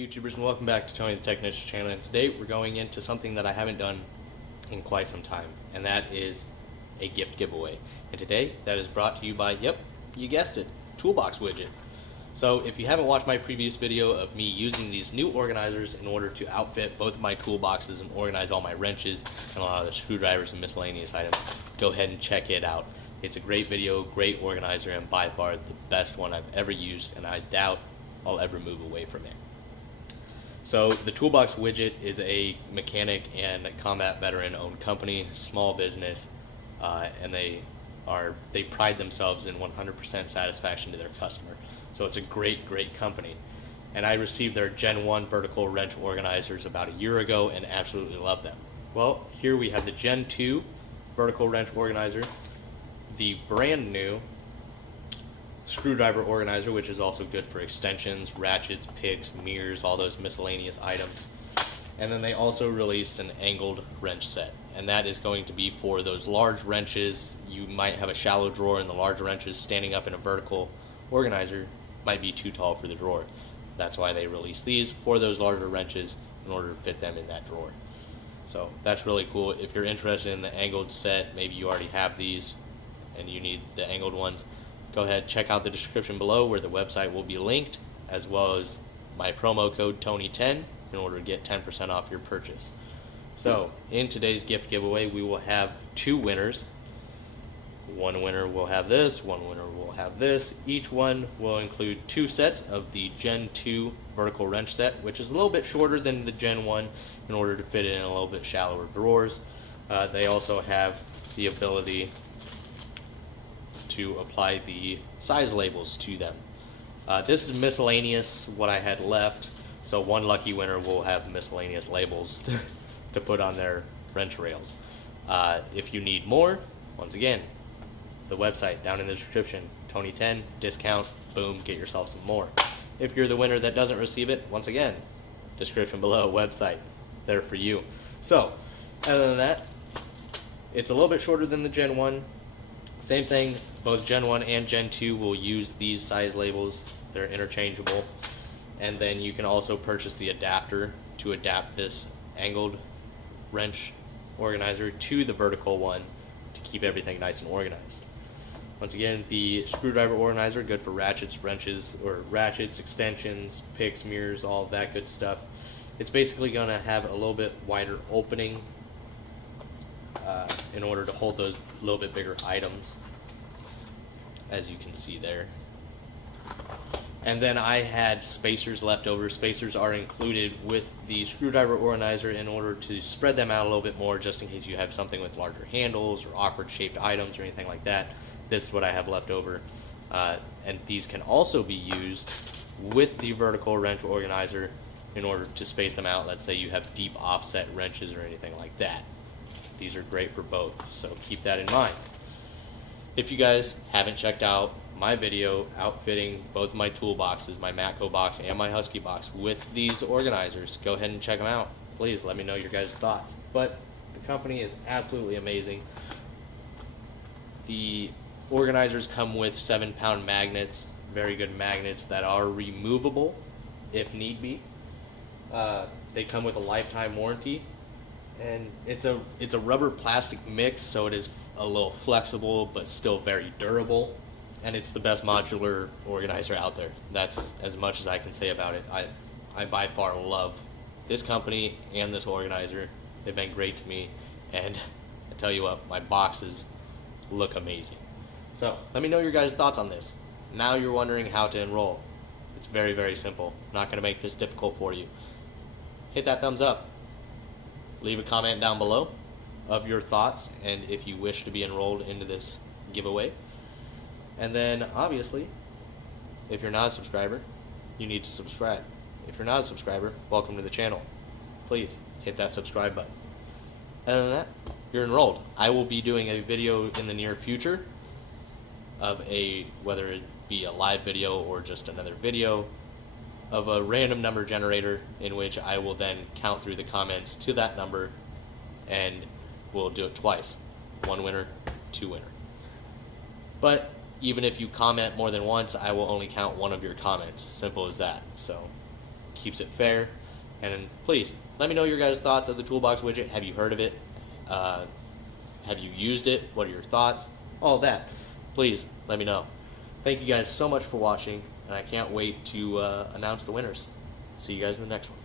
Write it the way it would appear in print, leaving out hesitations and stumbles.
YouTubers, and welcome back to Tony the Technician channel. And today we're going into something that I haven't done in quite some time, and that is a gift giveaway. And today that is brought to you by, yep, you guessed it, Toolbox Widget. So if you haven't watched my previous video of me using these new organizers in order to outfit both of my toolboxes and organize all my wrenches and a lot of the screwdrivers and miscellaneous items, go ahead and check it out. It's a great video, great organizer, and by far the best one I've ever used, and I doubt I'll ever move away from it. So the Toolbox Widget is a mechanic and combat veteran owned company, small business, and they pride themselves in 100% satisfaction to their customer. So it's a great company. And I received their Gen 1 vertical wrench organizers about a year ago and absolutely love them. Well, here we have the Gen 2 vertical wrench organizer, the brand new screwdriver organizer, which is also good for extensions, ratchets, picks, mirrors, all those miscellaneous items. And then they also released an angled wrench set, and that is going to be for those large wrenches. You might have a shallow drawer, and the large wrenches standing up in a vertical organizer might be too tall for the drawer. That's why they released these for those larger wrenches in order to fit them in that drawer. So that's really cool. If you're interested in the angled set, maybe you already have these and you need the angled ones, go ahead, check out the description below where the website will be linked, as well as my promo code Tony10 in order to get 10% off your purchase. So in today's gift giveaway, we will have two winners. One winner will have this, one winner will have this. Each one will include two sets of the Gen 2 vertical wrench set, which is a little bit shorter than the Gen 1 in order to fit in a little bit shallower drawers. They also have the ability to apply the size labels to them. This is miscellaneous, what I had left, so one lucky winner will have miscellaneous labels to put on their wrench rails. If you need more, once again, the website down in the description, Tony10, discount, boom, get yourself some more. If you're the winner that doesn't receive it, once again, description below, website, there for you. So, other than that, it's a little bit shorter than the Gen 1. Same thing, both Gen 1 and Gen 2 will use these size labels. They're interchangeable. And then you can also purchase the adapter to adapt this angled wrench organizer to the vertical one to keep everything nice and organized. Once again, the screwdriver organizer, good for ratchets, wrenches, or ratchets, extensions, picks, mirrors, all of that good stuff. It's basically going to have a little bit wider opening in order to hold those little bit bigger items, as you can see there. And then I had spacers left over. Spacers are included with the screwdriver organizer in order to spread them out a little bit more, just in case you have something with larger handles or awkward shaped items or anything like that. This is what I have left over. And these can also be used with the vertical wrench organizer in order to space them out. Let's say you have deep offset wrenches or anything like that. These are great for both, so keep that in mind. If you guys haven't checked out my video outfitting both my toolboxes, my Matco box and my Husky box with these organizers, go ahead and check them out. Please let me know your guys' thoughts. But the company is absolutely amazing. The organizers come with 7-pound magnets, very good magnets that are removable if need be. They come with a lifetime warranty, and it's a rubber plastic mix, so it is a little flexible but still very durable, and it's the best modular organizer out there. That's as much as I can say about it. I by far love this company and this organizer. They've been great to me, and I tell you what, my boxes look amazing. So let me know your guys' thoughts on this. Now you're wondering how to enroll. It's very simple. I'm not going to make this difficult for you. Hit that thumbs up. Leave a comment down below of your thoughts and if you wish to be enrolled into this giveaway. And then obviously, if you're not a subscriber, you need to subscribe. If you're not a subscriber, welcome to the channel. Please hit that subscribe button. Other than that, you're enrolled. I will be doing a video in the near future of whether it be a live video or just another video of a random number generator, in which I will then count through the comments to that number, and we'll do it twice. One winner, two winner. But even if you comment more than once, I will only count one of your comments. Simple as that. So keeps it fair. And please let me know your guys' thoughts of the Toolbox widget. Have you heard of it? Have you used it? What are your thoughts? All that. Please let me know. Thank you guys so much for watching, and I can't wait to announce the winners. See you guys in the next one.